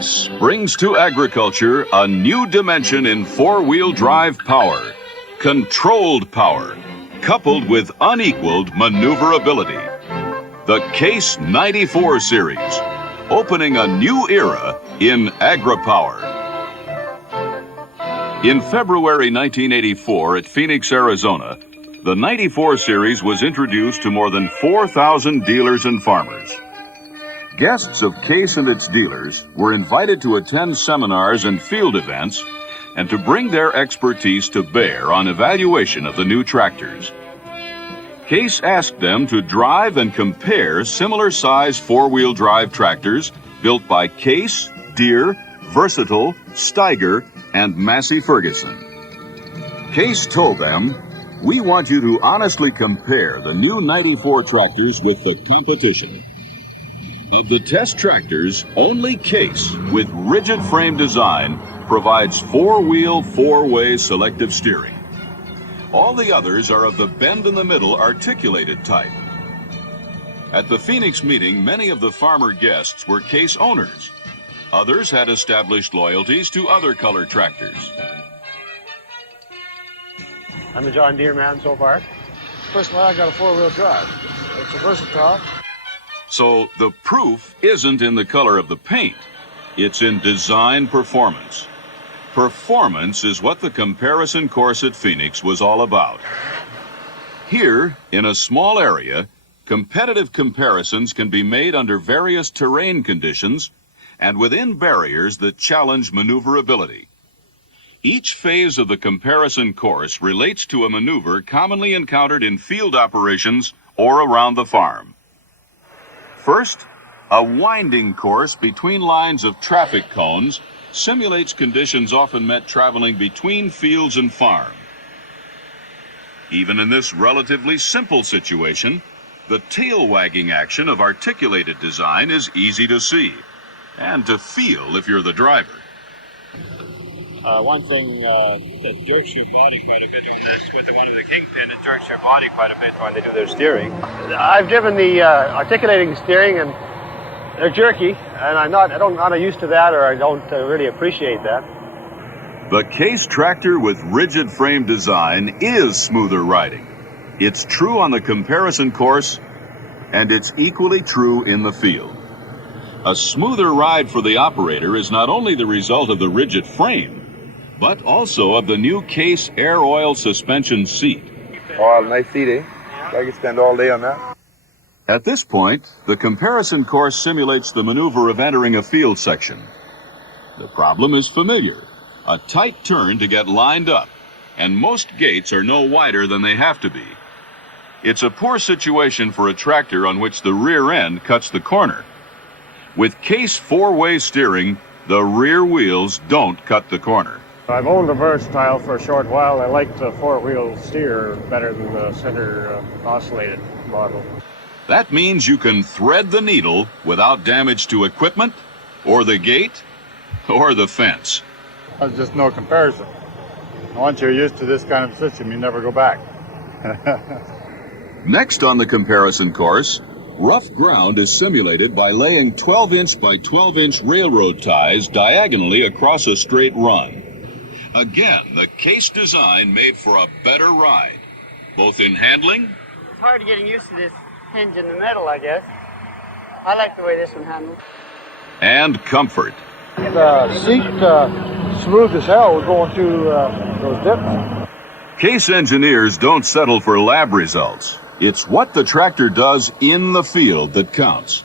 Case brings to agriculture a new dimension in four-wheel drive power. Controlled power, coupled with unequaled maneuverability. The Case 94 series, opening a new era in agri-power. In February 1984 at Phoenix, Arizona, the 94 series was introduced to more than 4,000 dealers and farmers. Guests of Case and its dealers were invited to attend seminars and field events and to bring their expertise to bear on evaluation of the new tractors. Case asked them to drive and compare similar-size four-wheel drive tractors built by Case, Deere, Versatile, Steiger, and Massey Ferguson. Case told them, "We want you to honestly compare the new 94 tractors with the competition. Of the test tractors, only Case, with rigid frame design, provides four-wheel, four-way selective steering. All the others are of the bend-in-the-middle articulated type." At the Phoenix meeting, many of the farmer guests were Case owners. Others had established loyalties to other color tractors. I'm a John Deere man so far. Personally, I got a four-wheel drive. It's a Versatile. So the proof isn't in the color of the paint. It's in design performance. Performance is what the comparison course at Phoenix was all about. Here, in a small area, competitive comparisons can be made under various terrain conditions and within barriers that challenge maneuverability. Each phase of the comparison course relates to a maneuver commonly encountered in field operations or around the farm. First, a winding course between lines of traffic cones simulates conditions often met traveling between fields and farm. Even in this relatively simple situation, the tail-wagging action of articulated design is easy to see and to feel if you're the driver. One thing that jerks your body quite a bit is with one of the Kingpin, it jerks your body quite a bit while they do their steering. I've driven the articulating steering, and they're jerky, and I'm not used to that, or I don't really appreciate that. The Case tractor with rigid frame design is smoother riding. It's true on the comparison course, and it's equally true in the field. A smoother ride for the operator is not only the result of the rigid frame, but also of the new Case air oil suspension seat. Oh, nice seat, eh? I could spend all day on that. At this point, the comparison course simulates the maneuver of entering a field section. The problem is familiar: a tight turn to get lined up, and most gates are no wider than they have to be. It's a poor situation for a tractor on which the rear end cuts the corner. With Case four-way steering, the rear wheels don't cut the corner. I've owned a Versatile for a short while. I like the four-wheel steer better than the center oscillated model. That means you can thread the needle without damage to equipment, or the gate, or the fence. There's just no comparison. Once you're used to this kind of system, you never go back. Next on the comparison course, rough ground is simulated by laying 12-inch by 12-inch railroad ties diagonally across a straight run. Again, the Case design made for a better ride, both in handling. It's hard getting used to this hinge in the middle, I guess. I like the way this one handles. And comfort. The seat, smooth as hell going through those dips. Case engineers don't settle for lab results. It's what the tractor does in the field that counts.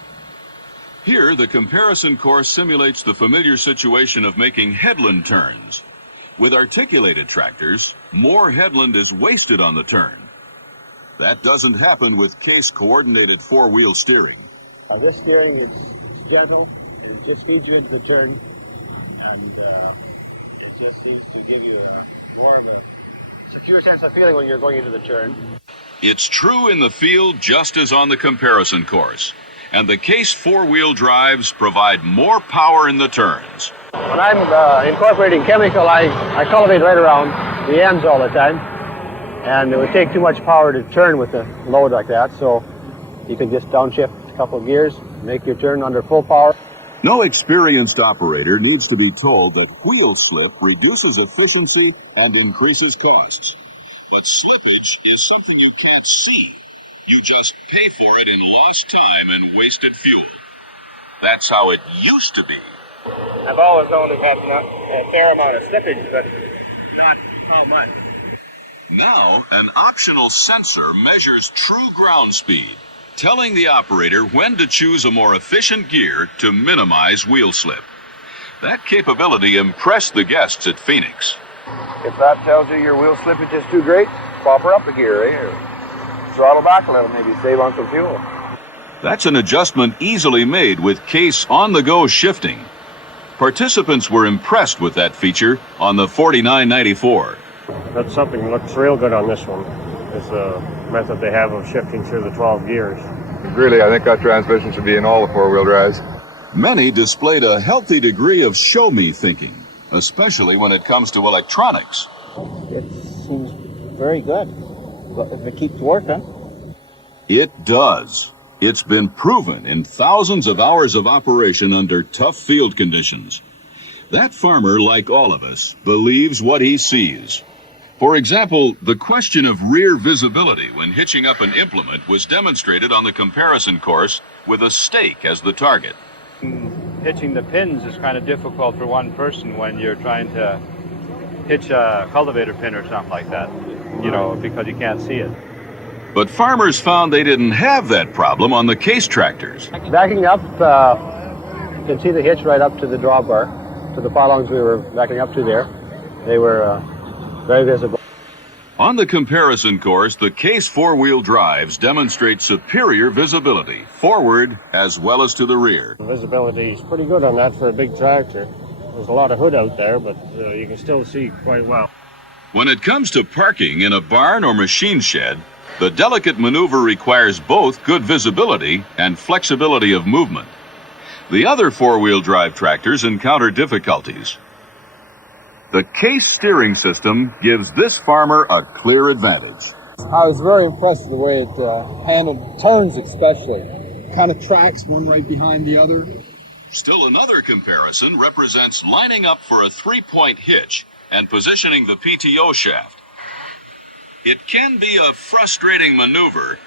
Here, the comparison course simulates the familiar situation of making headland turns. With articulated tractors, more headland is wasted on the turn. That doesn't happen with Case coordinated four-wheel steering. This steering is gentle and just feeds you into the turn, and it just seems to give you more of a secure sense of feeling when you're going into the turn. It's true in the field just as on the comparison course, and the Case four-wheel drives provide more power in the turns. When I'm incorporating chemical, I cultivate right around the ends all the time, and it would take too much power to turn with a load like that, so you can just downshift a couple of gears, make your turn under full power. No experienced operator needs to be told that wheel slip reduces efficiency and increases costs. But slippage is something you can't see. You just pay for it in lost time and wasted fuel. That's how it used to be. I've always known to have a fair amount of slippage, but not how much. Now, an optional sensor measures true ground speed, telling the operator when to choose a more efficient gear to minimize wheel slip. That capability impressed the guests at Phoenix. If that tells you your wheel slippage is too great, pop her up a gear, eh? Or throttle back a little, maybe save on some fuel. That's an adjustment easily made with Case on-the-go shifting. Participants were impressed with that feature on the 4994. That's something that looks real good on this one. It's a method they have of shifting through the 12 gears. Really, I think that transmission should be in all the four-wheel drives. Many displayed a healthy degree of show-me thinking, especially when it comes to electronics. It seems very good, but if it keeps working. It does. It's been proven in thousands of hours of operation under tough field conditions. That farmer, like all of us, believes what he sees. For example, the question of rear visibility when hitching up an implement was demonstrated on the comparison course with a stake as the target. Hitching the pins is kind of difficult for one person when you're trying to hitch a cultivator pin or something like that, because you can't see it. But farmers found they didn't have that problem on the Case tractors. Backing up, you can see the hitch right up to the drawbar, to the pylons we were backing up to there. They were very visible. On the comparison course, the Case four-wheel drives demonstrate superior visibility, forward as well as to the rear. The visibility is pretty good on that for a big tractor. There's a lot of hood out there, but you can still see quite well. When it comes to parking in a barn or machine shed, the delicate maneuver requires both good visibility and flexibility of movement. The other four-wheel drive tractors encounter difficulties. The Case steering system gives this farmer a clear advantage. I was very impressed with the way it handled turns, especially. Kind of tracks one right behind the other. Still another comparison represents lining up for a three-point hitch and positioning the PTO shaft. It can be a frustrating maneuver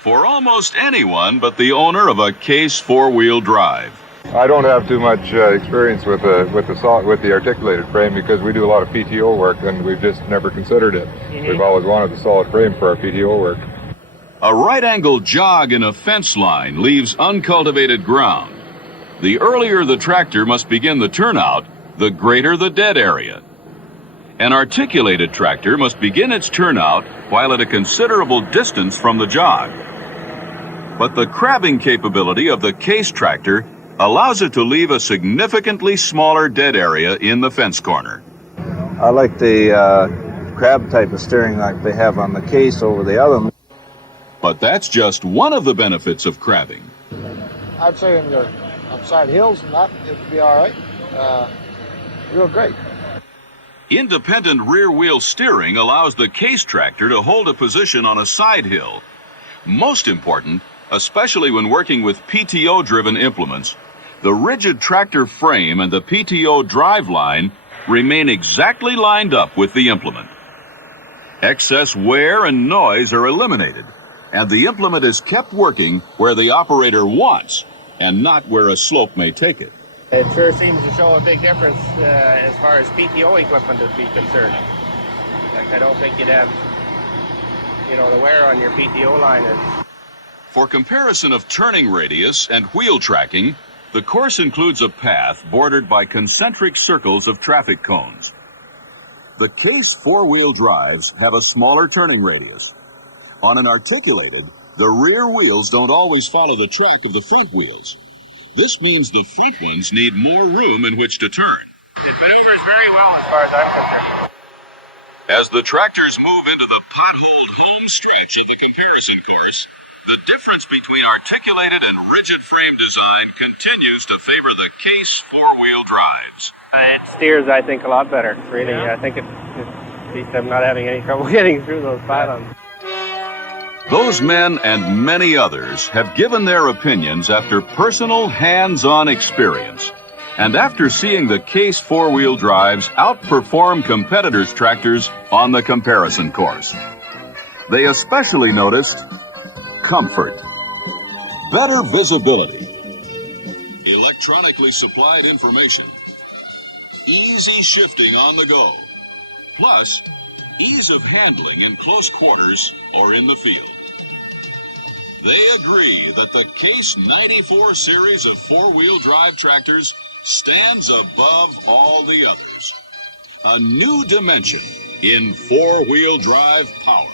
for almost anyone but the owner of a Case four-wheel drive. I don't have too much experience with the articulated frame because we do a lot of PTO work and we've just never considered it. We've always wanted the solid frame for our PTO work. A right-angle jog in a fence line leaves uncultivated ground. The earlier the tractor must begin the turnout, the greater the dead area. An articulated tractor must begin its turnout while at a considerable distance from the jog. But the crabbing capability of the Case tractor allows it to leave a significantly smaller dead area in the fence corner. I like the crab type of steering like they have on the Case over the other one. But that's just one of the benefits of crabbing. I'd say on your upside hills and that, it'd be all right. Real great. Independent rear-wheel steering allows the Case tractor to hold a position on a side hill. Most important, especially when working with PTO-driven implements, the rigid tractor frame and the PTO drive line remain exactly lined up with the implement. Excess wear and noise are eliminated, and the implement is kept working where the operator wants and not where a slope may take it. It sure seems to show a big difference as far as PTO equipment is concerned. Like, I don't think you'd have, the wear on your PTO line is. For comparison of turning radius and wheel tracking, the course includes a path bordered by concentric circles of traffic cones. The Case four-wheel drives have a smaller turning radius. On an articulated, the rear wheels don't always follow the track of the front wheels. This means the front ones need more room in which to turn. It maneuvers very well as far as I'm concerned. As the tractors move into the potholed home stretch of the comparison course, the difference between articulated and rigid frame design continues to favor the Case four-wheel drives. It steers, I think, a lot better, really. Yeah. I think it seems I'm not having any trouble getting through those pylons. Those men and many others have given their opinions after personal hands-on experience and after seeing the Case four-wheel drives outperform competitors' tractors on the comparison course. They especially noticed comfort, better visibility, electronically supplied information, easy shifting on the go, plus ease of handling in close quarters or in the field. They agree that the Case 94 series of four-wheel drive tractors stands above all the others. A new dimension in four-wheel drive power.